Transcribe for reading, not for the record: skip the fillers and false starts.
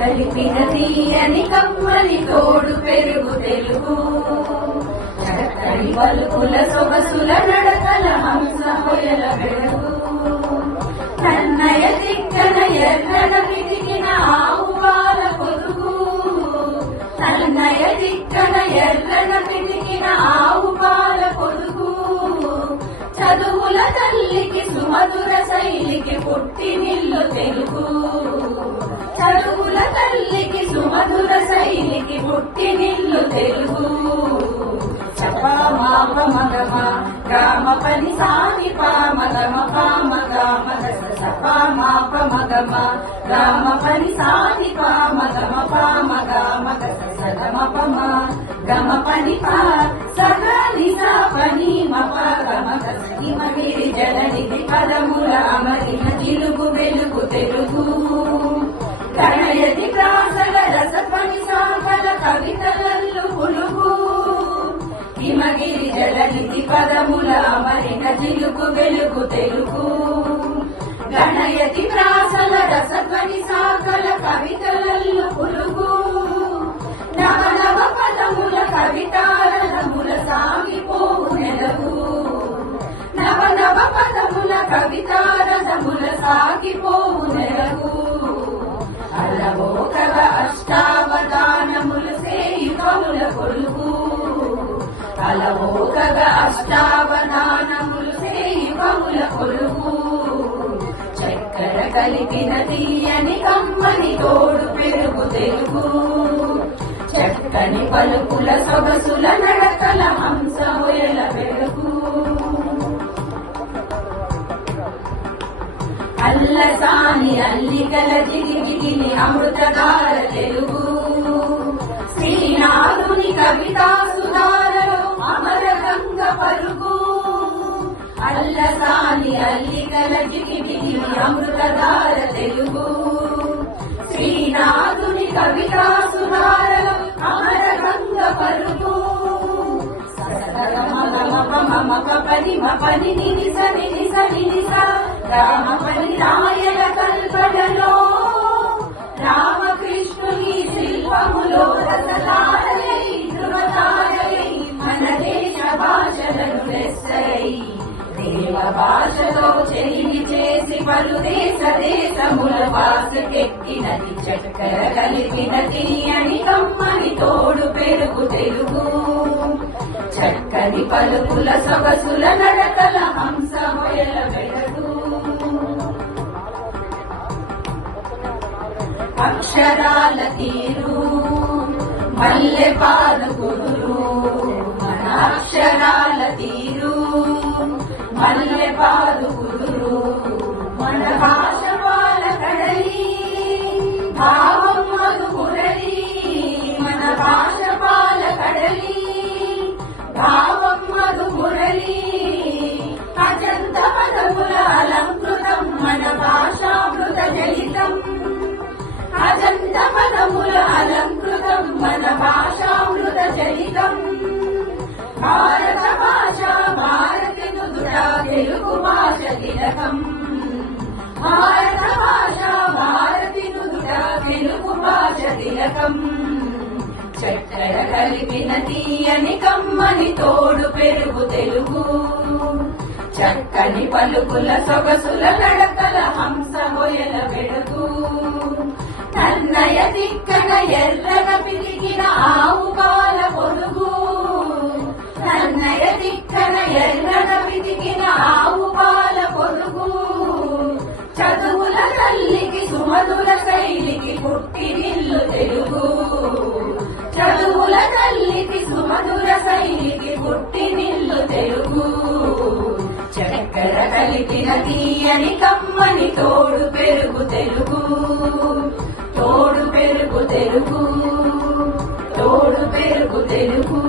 కలిపిన తీయని కమ్మని తోడు పెరుగు తెలుగు చక్కని పలుకుల సొగసుల నడకల హంస హొయల వెలుగు కన్నయ తిక్కన ఎర్రన పితికిన ఆవు పాల పొదుగు కన్నయ తిక్కన ఎర్రన పితికిన ఆవు పాల పొదుగు చదువుల తల్లికి సుమధుర శైలికి పుట్టి నిల్లు తెలుగు చదువుల తల్లికి సుమధుర శైలికి పుట్టి నిల్లు తెలుగు చపా మాప మగమ గామ పని సాని పామ గమ పామ గామ దశ చపా మాప మగమ గామ పని సాని పామ గమ పామ గామ దశ సగమ పమ గమ పని పా సగ నిసా పని మప గమ దశ హిమగిరి జలనిధి పదముల అమరిన తెలుగు వెలుగు తెలుగు గణయతి ప్రాసల రసపని సాకల కవితలల్లు పులుగు హిమగిరి జలనిధి పదముల అమరిన తెలుగు వెలుగు తెలుగు గణయతి ప్రాసల రసధ్వని సాకల కవితలల్లు పులుగు నవ నవ పదముల కవితారముల సాగిపోవు నెలవు నవ నవ పదముల కవితారముల సాగిపోవు నెలవు అలవోకగ అష్టావధానములు సేయుగముల కొలుగు అలవోకగ అష్టావధానములు సేయుగముల కొలుగు చక్కెర కలిపిన తీయని కమ్మని తోడు పెరుగు తెలుగు చక్కని పలుకుల సొగసుల నడకల హంస హొయల వెలుగు అల్లసాని అల్లికల జిగిజిగిని అమృతధార తెలుగు శ్రీనాథుని కవితా సుధారలో అమర గంగ పరుగు అల్లసాని అల్లికల జిగిజిగిని అమృతధార తెలుగు శ్రీనాథుని కవితా సుధారలో అమర గంగ పరుగు పని మపని నినిస నినిస నినిస రామ పని రాయల కల్పనలో రామకృష్ణుని శిల్పములో రసధారలై ధృవతారలై మన దేశ భాషలను లెస్సై దేవ భాషతో చెలిమి చేసి పలు దేశ దేశముల వాసుకెక్కినది చక్కెర కలిపిన తీయని కమ్మని తోడు పెరుగు తెలుగు చక్కని పలుకుల సొగసుల నడకల హంస హొయల వెలుగు అక్షరాల తీరు మల్లె పాదుకురు మన అక్షరాల తీరు మల్లె పాదుకురు మన భాష పాల కడలి భావం మధుకురలి మన భాష పాల కడలి భావం మధుమురళి అజంత పదముల అలంకృతం మన భాషామృత జలితం అజంత పదముల అలంకృతం మన భాషామృత జలితం భారత భాష భారతి నుదుట తెలుగు భాష తిలకం భారత భాష భారతి నుదుట తెలుగు భాష తిలకం చక్కెర కలిపిన తీయని కమ్మని తోడు పెరుగు తెలుగు చక్కని పలుకుల సొగసుల నడకల హంస హొయల వెలుగు నన్నయ తిక్కన ఎర్రన పిలిగిన ఆవు పాల పొదుగు నన్నయ తిక్కన ఎర్రన పిలిగిన ఆవు పాల పొదుగు చదువుల తల్లికి సుమధుర శైలికి పుట్టి నిల్లు తెలుగు చదువుల తల్లికి సుమధుర శైలికి పుట్టి నిల్లు తెలుగు చక్కెర కలిపిన తీయని కమ్మని తోడు పెరుగు తెలుగు తోడు పెరుగు తెలుగు తోడు పెరుగు తెలుగు